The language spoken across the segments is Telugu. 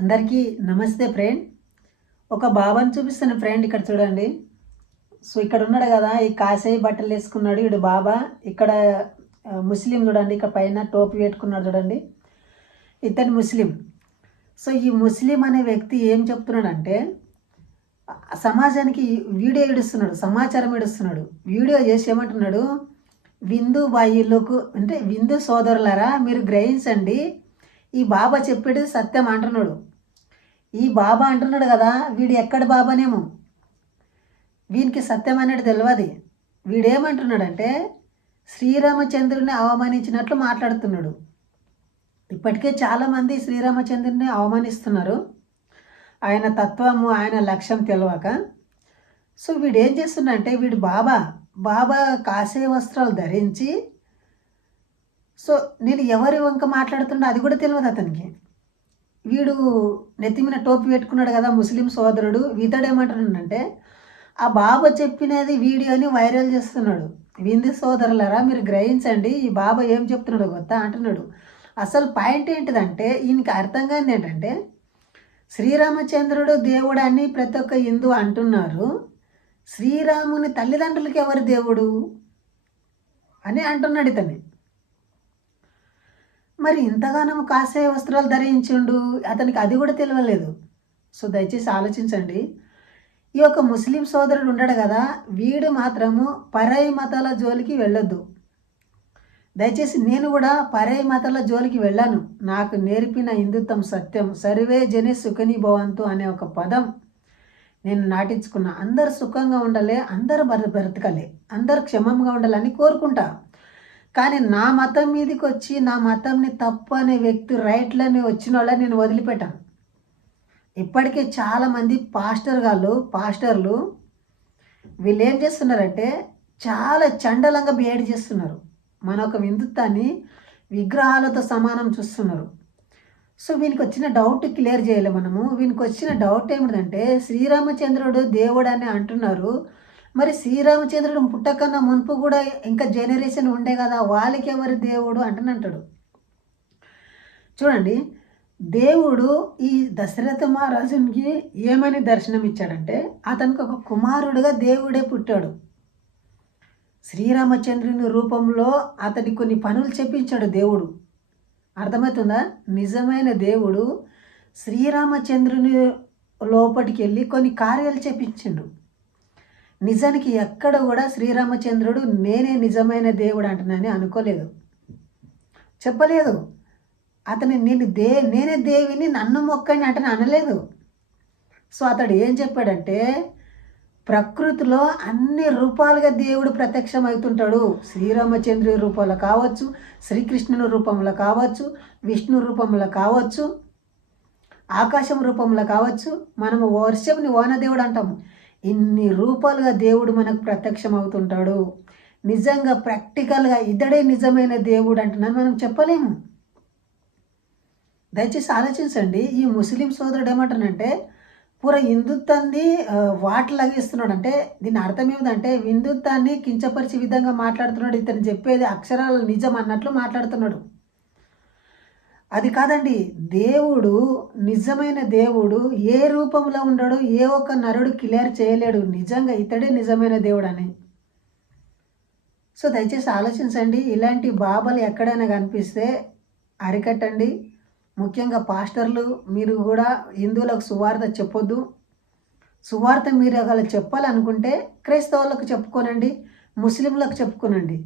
అందరికీ నమస్తే ఫ్రెండ్. ఒక బాబాని చూపిస్తాను ఫ్రెండ్ ఇక్కడ చూడండి. సో ఇక్కడ ఉన్నాడు కదా ఈ కాసేయి బట్టలు వేసుకున్నాడు ఈడు బాబా. ఇక్కడ ముస్లిం చూడండి ఇక్కడ పైన టోపీ పెట్టుకున్నాడు చూడండి. ఇతను ముస్లిం. సో ఈ ముస్లిం అనే వ్యక్తి ఏం చెప్తున్నాడంటే సమాజానికి వీడియో ఇడుస్తున్నాడు సమాచారం ఇడుస్తున్నాడు వీడియో చేసి ఏమంటున్నాడు విందు బాయిలకు అంటే విందు సోదరులారా మీరు గ్రహించండి ఈ బాబా చెప్పేది సత్యం అంటున్నాడు. ఈ బాబా అంటున్నాడు కదా వీడు ఎక్కడ బాబానేమో? వీనికి సత్యం అనేది తెలియదు వీడేమంటున్నాడంటే శ్రీరామచంద్రుని అవమానించినట్లు మాట్లాడుతున్నాడు. ఇప్పటికే చాలామంది శ్రీరామచంద్రుని అవమానిస్తున్నారు. ఆయన తత్వము ఆయన లక్ష్యం తెలియక సో వీడు ఏం చేస్తున్నాడంటే వీడు బాబా బాబా కాసే వస్త్రాలు ధరించి సో నేను ఎవరి వంక మాట్లాడుతున్నా అది కూడా తెలియదు అతనికి. వీడు నెత్తిమిన టోపీ పెట్టుకున్నాడు కదా ముస్లిం సోదరుడు. ఇతడు ఆ బాబా చెప్పినది వీడియోని వైరల్ చేస్తున్నాడు. విందు సోదరులరా మీరు గ్రహించండి ఈ బాబా ఏం చెప్తున్నాడు కొత్త అంటున్నాడు. అసలు పాయింట్ ఏంటిదంటే ఈయనకి అర్థం కాని ఏంటంటే శ్రీరామచంద్రుడు దేవుడు అని ప్రతి ఒక్క హిందూ అంటున్నారు. శ్రీరాముని తల్లిదండ్రులకి ఎవరు దేవుడు? అని అంటున్నాడు ఇతన్ని. మరి ఇంతగానో కాసే వస్త్రాలు ధరించిండు? అతనికి అది కూడా తెలియలేదు సో దయచేసి ఆలోచించండి. ఈ యొక్క ముస్లిం సోదరుడు ఉండడు కదా వీడు మాత్రము పరై మతాల జోలికి వెళ్ళొద్దు. దయచేసి నేను కూడా పరై మతాల జోలికి వెళ్ళాను. నాకు నేర్పిన హిందుత్వం సత్యం. సర్వే జనే సుఖని భవంతు అనే ఒక పదం నేను నాటించుకున్నా. అందరు సుఖంగా ఉండాలి అందరు బ్రతకాలి అందరు క్షమంగా ఉండాలని కోరుకుంటా. కానీ నా మతం మీదకి వచ్చి నా మతంని తప్పు అనే వ్యక్తి రైట్లని వచ్చిన వాళ్ళని నేను వదిలిపెట్టాను. ఇప్పటికే చాలామంది పాస్టర్ గాళ్ళు పాస్టర్లు వీళ్ళు ఏం చేస్తున్నారంటే చాలా చండలంగా బిహేవ్ చేస్తున్నారు. మన ఒక హిందుత్వాన్ని విగ్రహాలతో సమానం చూస్తున్నారు. సో వీనికి వచ్చిన డౌట్ క్లియర్ చేయాలి మనము. వీనికి వచ్చిన డౌట్ ఏమిటంటే శ్రీరామచంద్రుడు దేవుడు అని అంటున్నారు. మరి శ్రీరామచంద్రుడు పుట్టకన్నా మునుపు కూడా ఇంకా జనరేషన్ ఉండే కదా వాళ్ళకి ఎవరు దేవుడు అంటని అంటాడు చూడండి దేవుడు ఈ దశరథ మహారాజునికి ఏమని దర్శనం ఇచ్చాడంటే అతనికి ఒక కుమారుడుగా దేవుడే పుట్టాడు. శ్రీరామచంద్రుని రూపంలో అతని కొన్ని పనులు చెప్పించాడు దేవుడు. అర్థమవుతుందా? నిజమైన దేవుడు శ్రీరామచంద్రుని లోపలికి వెళ్ళి కొన్ని కార్యాలు చెప్పించిండు. నిజానికి ఎక్కడ కూడా శ్రీరామచంద్రుడు నేనే నిజమైన దేవుడు అంటున్నానని అనుకోలేదు. చెప్పలేదు. అతని నేను దే నేనే దేవిని నన్ను మొక్కని అతను అనలేదు. సో అతడు ఏం చెప్పాడంటే ప్రకృతిలో అన్ని రూపాలుగా దేవుడు ప్రత్యక్షం అవుతుంటాడు శ్రీరామచంద్రుడి రూపంలో కావచ్చు శ్రీకృష్ణుని రూపంలో కావచ్చు విష్ణు రూపంలో కావచ్చు ఆకాశం రూపంలో కావచ్చు మనము వర్షంని వానదేవుడు అంటాము. ఇన్ని రూపాలుగా దేవుడు మనకు ప్రత్యక్షం అవుతుంటాడు నిజంగా ప్రాక్టికల్గా ఇతడే నిజమైన దేవుడు అంటున్నాను మనం చెప్పలేము. దయచేసి ఆలోచించండి. ఈ ముస్లిం సోదరుడు ఏమంటానంటే పూర హిందుత్వాన్ని వాటి ఇస్తున్నాడు. అంటే దీని అర్థం ఏమిటంటే హిందుత్వాన్ని కించపరిచే విధంగా మాట్లాడుతున్నాడు. ఇతను చెప్పేది అక్షరాలు నిజం అన్నట్లు మాట్లాడుతున్నాడు. అది కాదండి దేవుడు నిజమైన దేవుడు ఏ రూపంలో ఉండడు ఏ ఒక్క నరుడు క్లియర్ చేయలేడు. నిజంగా ఇతడే నిజమైన దేవుడు అని సో దయచేసి ఆలోచించండి ఇలాంటి బాబలు ఎక్కడైనా కనిపిస్తే అరికట్టండి. ముఖ్యంగా పాస్టర్లు మీరు కూడా హిందువులకు సువార్త చెప్పొద్దు. సువార్త మీరు ఒకవేళ చెప్పాలనుకుంటే క్రైస్తవులకు చెప్పుకోనండి ముస్లింలకు చెప్పుకోనండి.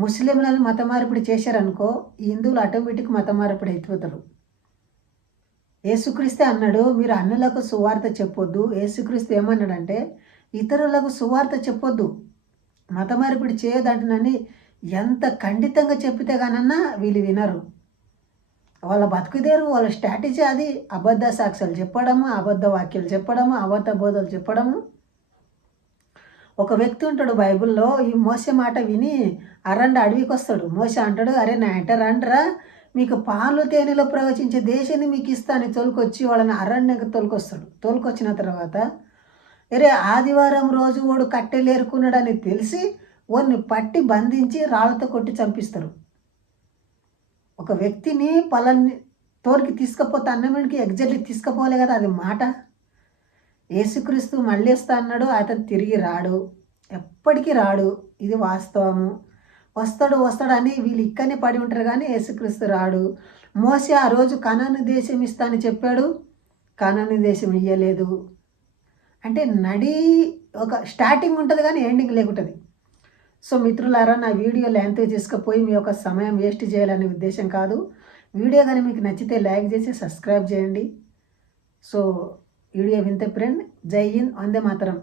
ముస్లింలను మత మార్పిడి చేశారనుకో ఈ హిందువులు ఆటోమేటిక్ మత మార్పిడి అయిపోతారు. యేసుక్రీస్తే అన్నాడు మీరు అన్నులకు సువార్త చెప్పొద్దు. యేసుక్రీస్తు ఏమన్నాడంటే ఇతరులకు సువార్త చెప్పొద్దు. మత మార్పిడి చేయదంటునని ఎంత ఖండితంగా చెప్పితే కానన్నా వీళ్ళు వినరు. వాళ్ళ బతుకుదేరు వాళ్ళ స్ట్రాటజీ అది. అబద్ధ సాక్ష్యాలు చెప్పడము అబద్ధ వాక్యాలు చెప్పడము అబద్ధ బోధలు చెప్పడము. ఒక వ్యక్తి ఉంటాడు బైబిల్లో ఈ మోసే మాట విని అరండ అడవికి వస్తాడు మోస అంటాడు అరే నా ఎంట రండ్రా? మీకు పాలు తేనెలో ప్రవచించే దేశాన్ని మీకు ఇస్తాను తోలుకొచ్చి వాళ్ళని అరణ్యకు తోలుకొస్తాడు. తోలుకొచ్చిన తర్వాత అరే ఆదివారం రోజు వాడు కట్టెలేరుకున్నాడని తెలిసి వాడిని పట్టి బంధించి రాళ్ళతో కొట్టి చంపిస్తారు. ఒక వ్యక్తిని పలాన్ని తోలికి తీసుకుపోతే అన్నమేడికి ఎగ్జాక్ట్లీ తీసుకుపోవాలి కదా అది మాట. యేసుక్రీస్తు మళ్ళీ వస్తా అన్నాడు అతను తిరిగి రాడు. ఎప్పటికీ రాడు. ఇది వాస్తవము. వస్తాడు వస్తాడు అని వీళ్ళు ఇక్కడనే పడి ఉంటారు కానీ యేసుక్రీస్తు రాడు. మోసే ఆ రోజు కనాను దేశం ఇస్తానని చెప్పాడు. కనాను దేశం ఇయ్యలేదు. అంటే నడి ఒక స్టార్టింగ్ ఉంటుంది కానీ ఎండింగ్ లేకుంటుంది. సో మిత్రులారా నా వీడియో లెంత్ తీసుకుపోయి మీ యొక్క సమయం వేస్ట్ చేయాలనే ఉద్దేశం కాదు. వీడియో కానీ మీకు నచ్చితే లైక్ చేసి సబ్స్క్రైబ్ చేయండి. సో వీడియో వింతే ఫ్రెండ్ జై హింద్ వందే మాతరం.